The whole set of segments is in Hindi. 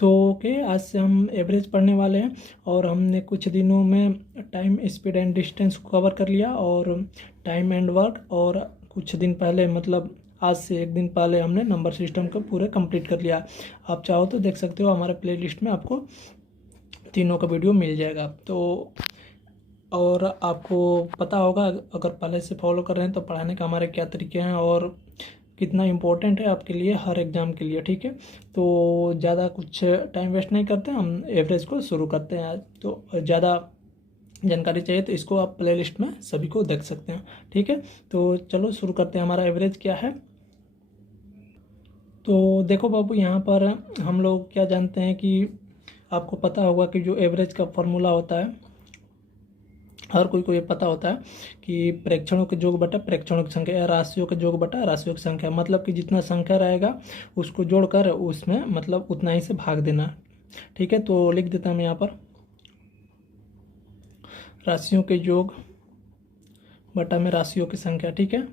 तो ओके, आज से हम एवरेज पढ़ने वाले हैं और हमने कुछ दिनों में टाइम, स्पीड एंड डिस्टेंस को कवर कर लिया और टाइम एंड वर्क, और कुछ दिन पहले मतलब आज से एक दिन पहले हमने नंबर सिस्टम को पूरे कंप्लीट कर लिया। आप चाहो तो देख सकते हो, हमारे प्लेलिस्ट में आपको तीनों का वीडियो मिल जाएगा। तो और आपको पता होगा, अगर पहले से फॉलो कर रहे हैं तो पढ़ाने का हमारे क्या तरीके हैं और कितना इम्पोर्टेंट है आपके लिए हर एग्ज़ाम के लिए। ठीक है, तो ज़्यादा कुछ टाइम वेस्ट नहीं करते, हम एवरेज को शुरू करते हैं आज। तो ज़्यादा जानकारी चाहिए तो इसको आप प्लेलिस्ट में सभी को देख सकते हैं। ठीक है, तो चलो शुरू करते हैं। हमारा एवरेज क्या है, तो देखो बाबू, यहाँ पर हम लोग क्या जानते हैं कि आपको पता होगा कि जो एवरेज का फॉर्मूला होता है, हर कोई को ये पता होता है कि प्रेक्षणों के योग बटा प्रेक्षणों की संख्या, या राशियों के योग बटा राशियों की संख्या। मतलब कि जितना संख्या रहेगा उसको जोड़कर उसमें मतलब उतना ही से भाग देना। ठीक है, तो लिख देता हूँ यहाँ पर राशियों के योग बटा में राशियों की संख्या। ठीक है,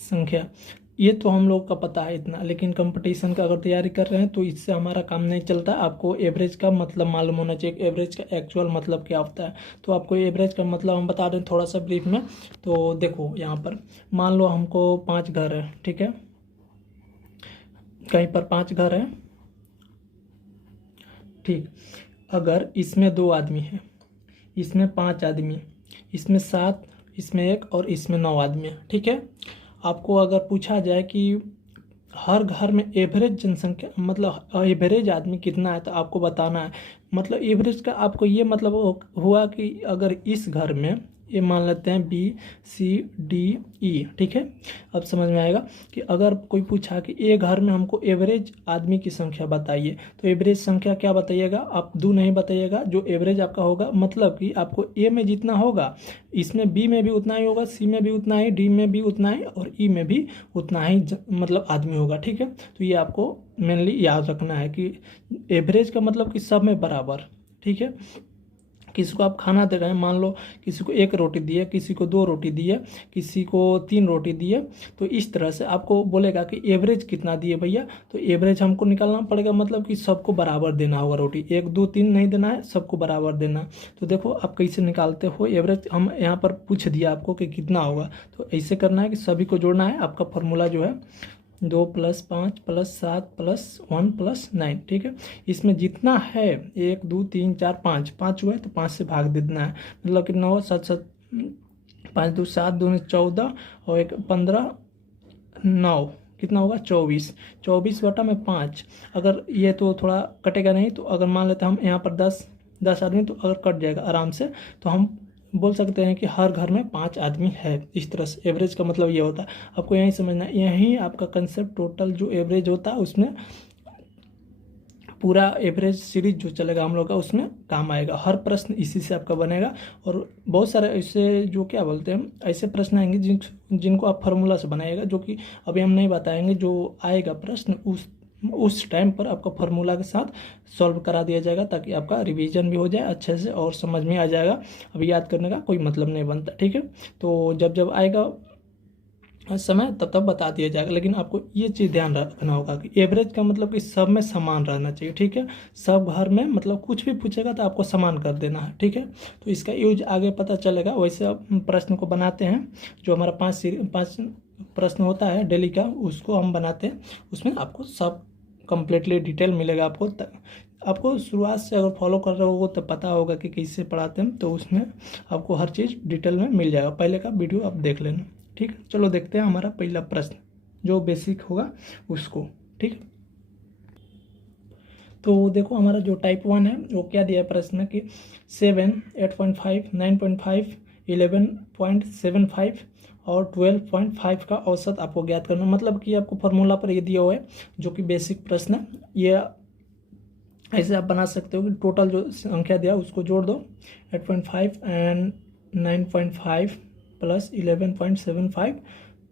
संख्या ये तो हम लोग का पता है इतना, लेकिन कंपटीशन का अगर तैयारी कर रहे हैं तो इससे हमारा काम नहीं चलता। आपको एवरेज का मतलब मालूम होना चाहिए, एवरेज का एक्चुअल मतलब क्या होता है। तो आपको एवरेज का मतलब हम बता दें थोड़ा सा ब्रीफ में। तो देखो यहाँ पर मान लो हमको 5 घर है। ठीक है, कहीं पर 5 घर है। ठीक, अगर इसमें 2 आदमी हैं, इसमें 5 आदमी, इसमें 7, इसमें 1 और इसमें 9 आदमी है। ठीक है, आपको अगर पूछा जाए कि हर घर में एवरेज जनसंख्या मतलब एवरेज आदमी कितना है, तो आपको बताना है। मतलब एवरेज का आपको ये मतलब हुआ कि अगर इस घर में ये मान लेते हैं BCDE। ठीक है, अब समझ में आएगा कि अगर कोई पूछा कि ए घर में हमको एवरेज आदमी की संख्या बताइए, तो एवरेज संख्या क्या बताइएगा आप, 2 नहीं बताइएगा। जो एवरेज आपका होगा मतलब कि आपको ए में जितना होगा इसमें बी में भी उतना ही होगा, सी में भी उतना ही, डी में भी उतना ही और ई में भी उतना ही मतलब आदमी होगा। ठीक है, तो ये आपको मेनली याद रखना है कि एवरेज का मतलब कि सब में बराबर। ठीक है, किसी को आप खाना दे रहे हैं, मान लो किसी को 1 रोटी दी है, किसी को 2 रोटी दी है, किसी को 3 रोटी दी है, तो इस तरह से आपको बोलेगा कि एवरेज कितना दिए भैया। तो एवरेज हमको निकालना पड़ेगा, मतलब कि सबको बराबर देना होगा रोटी, 1 2 3 नहीं देना है, सबको बराबर देना। तो देखो आप कैसे निकालते हो एवरेज, हम यहाँ पर पूछ दिया आपको कि कितना होगा। तो ऐसे करना है कि सभी को जोड़ना है। आपका फॉर्मूला जो है 2 + 5 + 7 + 1 + 9। ठीक है, इसमें जितना है 1 2 3 4 5 हुआ है तो 5 से भाग दे देना है। मतलब कि 9 7 7 5 2 7 2 14 और 1 15 9 कितना होगा 24। 24 बटा में 5, अगर ये तो थोड़ा कटेगा नहीं, तो अगर मान लेते हैं हम यहाँ पर 10 आदमी, तो अगर कट जाएगा आराम से, तो हम बोल सकते हैं कि हर घर में 5 आदमी है। इस तरह से एवरेज का मतलब ये होता है। आपको यही समझना है, यही आपका कंसेप्ट टोटल जो एवरेज होता है उसमें पूरा एवरेज सीरीज जो चलेगा हम लोग का उसमें काम आएगा। हर प्रश्न इसी से आपका बनेगा और बहुत सारे ऐसे जो क्या बोलते हैं ऐसे प्रश्न आएंगे जिनको आप फार्मूला से बनाइएगा, जो कि अभी हम नहीं बताएंगे। जो आएगा प्रश्न उस टाइम पर आपका फार्मूला के साथ सॉल्व करा दिया जाएगा, ताकि आपका रिवीजन भी हो जाए अच्छे से और समझ में आ जाएगा। अभी याद करने का कोई मतलब नहीं बनता। ठीक है, तो जब जब आएगा समय तब तब बता दिया जाएगा। लेकिन आपको ये चीज़ ध्यान रखना होगा कि एवरेज का मतलब कि सब में समान रहना चाहिए। ठीक है, सब घर में मतलब कुछ भी पूछेगा तो आपको समान कर देना है। ठीक है, तो इसका यूज आगे पता चलेगा। वैसे अब प्रश्न को बनाते हैं, जो हमारा 5 प्रश्न होता है डेली का, उसको हम बनाते हैं। उसमें आपको सब कंप्लीटली डिटेल मिलेगा। आपको शुरुआत से अगर फॉलो कर रहे हो तो पता होगा कि कैसे पढ़ाते हैं, तो उसमें आपको हर चीज़ डिटेल में मिल जाएगा। पहले का वीडियो आप देख लेना। ठीक है, चलो देखते हैं हमारा पहला प्रश्न जो बेसिक होगा उसको। ठीक है, तो देखो हमारा जो टाइप 1 है वो क्या दिया है प्रश्न में कि 7 8.5 9.5 11.75 और 12.5 का औसत आपको ज्ञात करना। मतलब कि आपको फार्मूला पर ये दिया हुआ है, जो कि बेसिक प्रश्न है। ये ऐसे आप बना सकते हो कि टोटल जो संख्या दिया उसको जोड़ दो, 8.5 एंड 9.5 + 11.75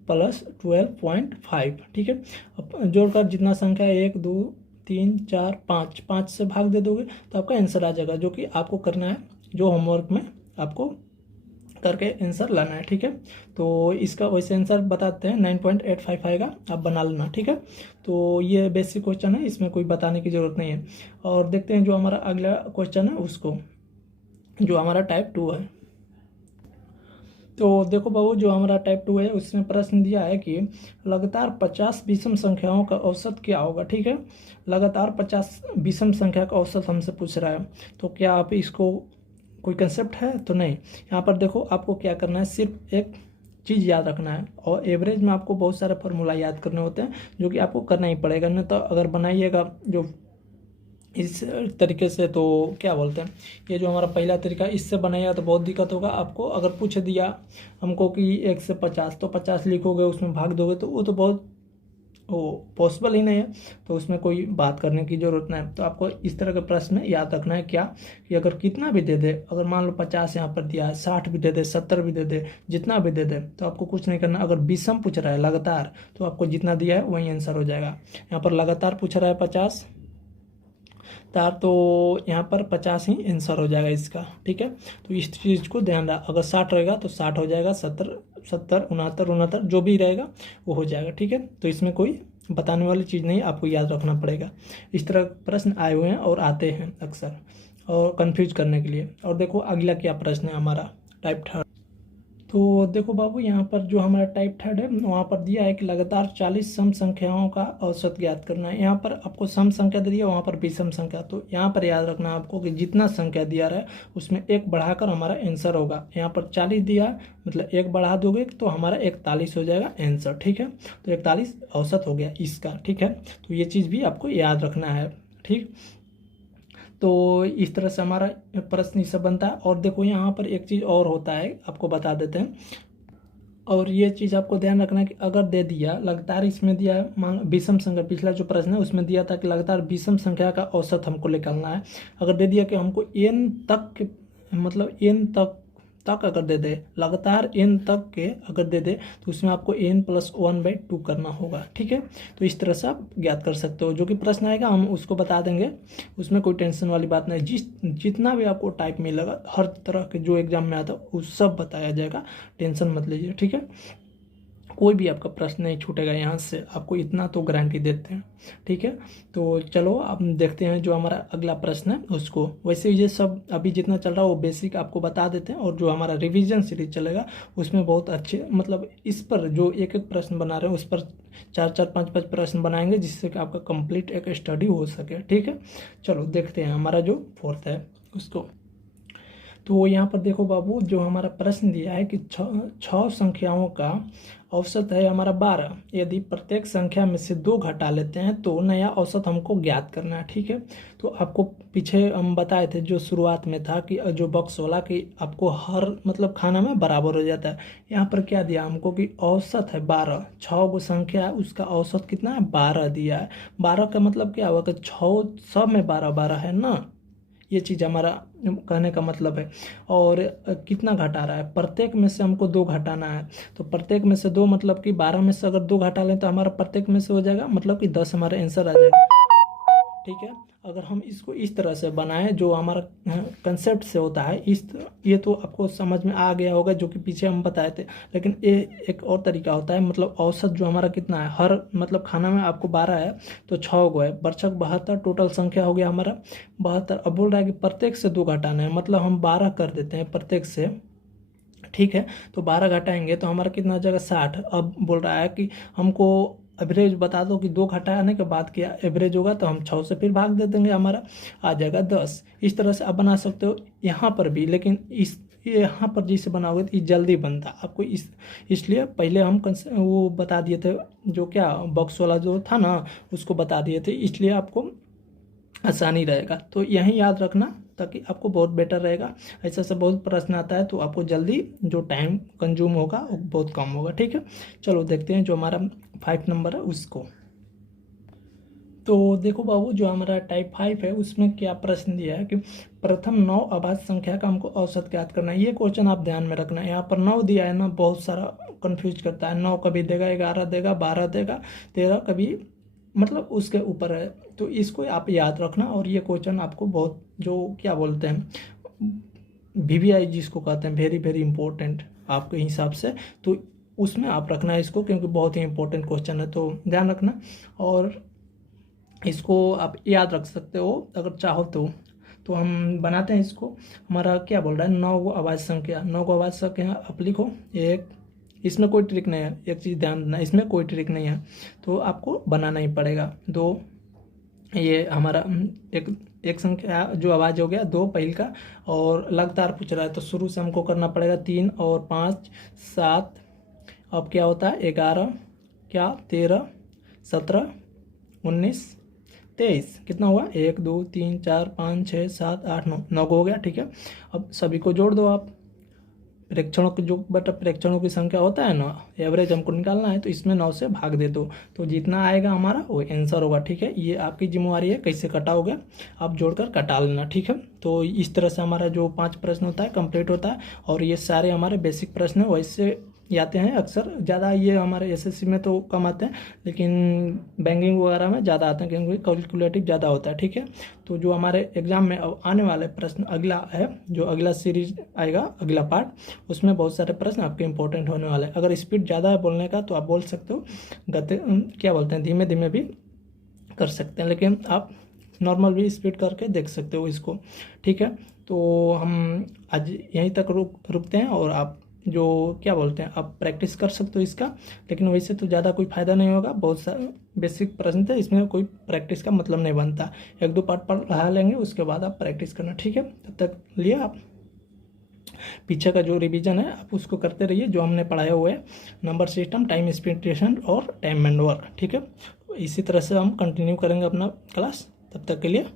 + 12.5। ठीक है, अब जोड़कर जितना संख्या 1 2 3 4 5 से भाग दे दोगे तो आपका आंसर आ जाएगा, जो कि आपको करना है, जो होमवर्क में आपको करके आंसर लाना है, ठीक है। तो इसका वैसे आंसर बताते हैं, 9.85 आएगा, आप बना लेना, ठीक है। तो ये बेसिक क्वेश्चन है, इसमें कोई बताने की ज़रूरत नहीं है। और देखते हैं जो हमारा अगला क्वेश्चन है उसको, जो हमारा टाइप 2 है। तो देखो बाबू, जो हमारा टाइप 2 है उसमें प्रश्न दिया है कि लगातार 50 विषम संख्याओं का औसत क्या होगा, ठीक है। लगातार 50 विषम संख्या का औसत हमसे पूछ रहा है, तो क्या आप इसको कोई कंसेप्ट है तो नहीं। यहाँ पर देखो, आपको क्या करना है, सिर्फ एक चीज़ याद रखना है, और एवरेज में आपको बहुत सारे फार्मूला याद करने होते हैं जो कि आपको करना ही पड़ेगा, नहीं तो अगर बनाइएगा जो इस तरीके से, तो क्या बोलते हैं, ये जो हमारा पहला तरीका, इससे बनाइएगा तो बहुत दिक्कत होगा आपको। अगर पूछ दिया हमको कि 1 से 50, तो 50 लिखोगे, उसमें भाग दोगे, तो वो तो बहुत पॉसिबल ही नहीं है, तो उसमें कोई बात करने की ज़रूरत नहीं है। तो आपको इस तरह के प्रश्न याद रखना है क्या, कि अगर कितना भी दे दे, अगर मान लो 50 यहाँ पर दिया है, 60 भी दे दे, 70 भी दे दे, जितना भी दे दे, तो आपको कुछ नहीं करना। अगर विषम पूछ रहा है लगातार, तो आपको जितना दिया है वही आंसर हो जाएगा। यहाँ पर लगातार पूछ रहा है 50 तार, तो यहाँ पर 50 ही आंसर हो जाएगा इसका, ठीक है। तो इस चीज़ को ध्यान रहा, अगर 60 रहेगा तो 60 हो जाएगा, 70 69 69 जो भी रहेगा वो हो जाएगा, ठीक है। तो इसमें कोई बताने वाली चीज़ नहीं, आपको याद रखना पड़ेगा। इस तरह प्रश्न आए हुए हैं और आते हैं अक्सर, और कंफ्यूज करने के लिए। और देखो अगला क्या प्रश्न है हमारा, टाइप 3। तो देखो बाबू, यहाँ पर जो हमारा टाइप 3 है, वहाँ पर दिया है कि लगातार 40 सम संख्याओं का औसत ज्ञात करना है। यहाँ पर आपको सम संख्या दे दिया, वहाँ पर विषम संख्या। तो यहाँ पर याद रखना आपको कि जितना संख्या दिया रहा है उसमें एक बढ़ाकर हमारा आंसर होगा। यहाँ पर 40 दिया, मतलब एक बढ़ा दोगे तो हमारा 41 हो जाएगा आंसर, ठीक है। तो 41 औसत हो गया इसका, ठीक है। तो ये चीज़ भी आपको याद रखना है, ठीक। तो इस तरह से हमारा प्रश्न सब बनता है। और देखो यहाँ पर एक चीज़ और होता है, आपको बता देते हैं। और ये चीज़ आपको ध्यान रखना है कि अगर दे दिया लगातार, इसमें दिया है मान विषम संख्या, पिछला जो प्रश्न है उसमें दिया था कि लगातार विषम संख्या का औसत हमको निकालना है। अगर दे दिया कि हमको n तक मतलब n तक अगर दे दे, लगातार n तक के अगर दे दे, तो उसमें आपको n+1/2 करना होगा, ठीक है। तो इस तरह से आप ज्ञात कर सकते हो। जो कि प्रश्न आएगा हम उसको बता देंगे, उसमें कोई टेंशन वाली बात नहीं। जितना भी आपको टाइप मिलेगा, हर तरह के जो एग्जाम में आता है वो सब बताया जाएगा, टेंशन मत लीजिए, ठीक है। कोई भी आपका प्रश्न नहीं छूटेगा यहाँ से, आपको इतना तो गारंटी देते हैं, ठीक है। तो चलो अब देखते हैं जो हमारा अगला प्रश्न है उसको। वैसे ये सब अभी जितना चल रहा है वो बेसिक आपको बता देते हैं, और जो हमारा रिवीजन सीरीज चलेगा उसमें बहुत अच्छे, मतलब इस पर जो एक एक प्रश्न बना रहे हैं उस पर 4 4 5 5 प्रश्न बनाएंगे, जिससे कि आपका कंप्लीट एक स्टडी हो सके, ठीक है। चलो देखते हैं हमारा जो 4th है उसको। तो यहाँ पर देखो बाबू, जो हमारा प्रश्न दिया है कि 6 संख्याओं का औसत है हमारा 12, यदि प्रत्येक संख्या में से 2 घटा लेते हैं तो नया औसत हमको ज्ञात करना है, ठीक है। तो आपको पीछे हम बताए थे जो शुरुआत में था कि जो बॉक्स वाला, कि आपको हर मतलब खाना में बराबर हो जाता है। यहाँ पर क्या दिया हमको कि औसत है 12, 6 गो संख्या है, उसका औसत कितना है 12 दिया है। 12 का मतलब क्या हुआ कि 6 सब में 12 12 है ना, ये चीज़ हमारा कहने का मतलब है। और कितना घटा रहा है, प्रत्येक में से हमको 2 घटाना है। तो प्रत्येक में से 2 मतलब कि 12 में से अगर 2 घटा लें तो हमारा प्रत्येक में से हो जाएगा, मतलब कि 10 हमारा आंसर आ जाएगा, ठीक है। अगर हम इसको इस तरह से बनाएं जो हमारा कंसेप्ट से होता है, ये तो आपको समझ में आ गया होगा, जो कि पीछे हम बताए थे। लेकिन ये एक और तरीका होता है, मतलब औसत जो हमारा कितना है, हर मतलब खाना में आपको 12 है तो 6 गो है, बरछक 72, टोटल संख्या हो गया हमारा 72। अब बोल रहा है कि प्रत्येक से 2 घटाना है, मतलब हम 12 कर देते हैं प्रत्येक से, ठीक है। तो 12 घटाएंगे तो हमारा कितना हो जाएगा 60। अब बोल रहा है कि हमको एवरेज बता दो कि 2 घटाने के बाद क्या एवरेज होगा, तो हम 6 से फिर भाग दे देंगे, हमारा आ जाएगा 10। इस तरह से आप बना सकते हो यहाँ पर भी, लेकिन यहाँ पर जिसे बनाओगे तो ये जल्दी बनता आपको, इसलिए पहले हम वो बता दिए थे, जो क्या बॉक्स वाला जो था ना उसको बता दिए थे, इसलिए आपको आसानी रहेगा। तो यही याद रखना ताकि आपको बहुत बेटर रहेगा। ऐसा से बहुत प्रश्न आता है तो आपको जल्दी जो टाइम कंज्यूम होगा वो बहुत कम होगा, ठीक है। चलो देखते हैं जो हमारा 5 नंबर है उसको। तो देखो बाबू, जो हमारा टाइप 5 है उसमें क्या प्रश्न दिया है कि प्रथम 9 अभाज्य संख्या का हमको औसत ज्ञात करना है। ये क्वेश्चन आप ध्यान में रखना है। यहाँ पर 9 दिया है ना, बहुत सारा कंफ्यूज करता है। 9 कभी देगा 11 देगा, 12 देगा, 13 कभी, मतलब उसके ऊपर है। तो इसको आप याद रखना। और ये क्वेश्चन आपको बहुत जो क्या बोलते हैं VVI जिसको कहते हैं, वेरी वेरी इंपॉर्टेंट आपके हिसाब से, तो उसमें आप रखना है इसको, क्योंकि बहुत ही इंपॉर्टेंट क्वेश्चन है, तो ध्यान रखना। और इसको आप याद रख सकते हो अगर चाहो तो हम बनाते हैं इसको। हमारा क्या बोल रहा है, 9 गो आवाज़ संख्या, 9 गो आवाज़ संख्या आप लिखो। एक, इसमें कोई ट्रिक नहीं है, एक चीज़ ध्यान देना, इसमें कोई ट्रिक नहीं है, तो आपको बनाना ही पड़ेगा। 2, ये हमारा एक संख्या जो आवाज़ हो गया 2 पहिल का, और लगातार पूछ रहा है तो शुरू से हमको करना पड़ेगा। 3 और 5 7, अब क्या होता है 11, क्या 13 17 19 23, कितना हुआ 1 2 3 4 5 6 7 8 9, 9 हो गया। ठीक है, अब सभी को जोड़ दो आप। प्रेक्षणों की जो बटा प्रेक्षणों की संख्या होता है ना, एवरेज हमको निकालना है, तो इसमें 9 से भाग दे दो, तो जितना आएगा हमारा वो आंसर होगा। ठीक है, ये आपकी जिम्मेवारी है, कैसे कटाओगे आप जोड़कर कटा लेना। ठीक है, तो इस तरह से हमारा जो 5 प्रश्न होता है कंप्लीट होता है, और ये सारे हमारे बेसिक प्रश्न है, वैसे आते हैं अक्सर। ज़्यादा ये हमारे एसएससी में तो कम आते हैं, लेकिन बैंकिंग वगैरह में ज़्यादा आते हैं, क्योंकि कैलकुलेटिव ज़्यादा होता है। ठीक है, तो जो हमारे एग्जाम में अब आने वाले प्रश्न अगला है, जो अगला सीरीज आएगा, अगला पार्ट, उसमें बहुत सारे प्रश्न आपके इंपॉर्टेंट होने वाले हैं। अगर स्पीड ज़्यादा है बोलने का तो आप बोल सकते हो, क्या बोलते हैं, धीमे धीमे भी कर सकते हैं, लेकिन आप नॉर्मल भी स्पीड करके देख सकते हो इसको। ठीक है, तो हम आज यहीं तक रुकते हैं, और आप जो क्या बोलते हैं आप प्रैक्टिस कर सकते हो इसका, लेकिन वैसे तो ज़्यादा कोई फ़ायदा नहीं होगा, बहुत सारे बेसिक प्रश्न थे, इसमें कोई प्रैक्टिस का मतलब नहीं बनता। 1-2 पार्ट पढ़ा लेंगे, उसके बाद आप प्रैक्टिस करना। ठीक है, तब तक लिए आप पीछे का जो रिवीजन है आप उसको करते रहिए, जो हमने पढ़ाया हुआ है, नंबर सिस्टम, टाइम एक्सपेक्टेशन और टाइम मैनवर। ठीक है, इसी तरह से हम कंटिन्यू करेंगे अपना क्लास, तब तक के लिए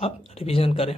आप रिवीजन करें।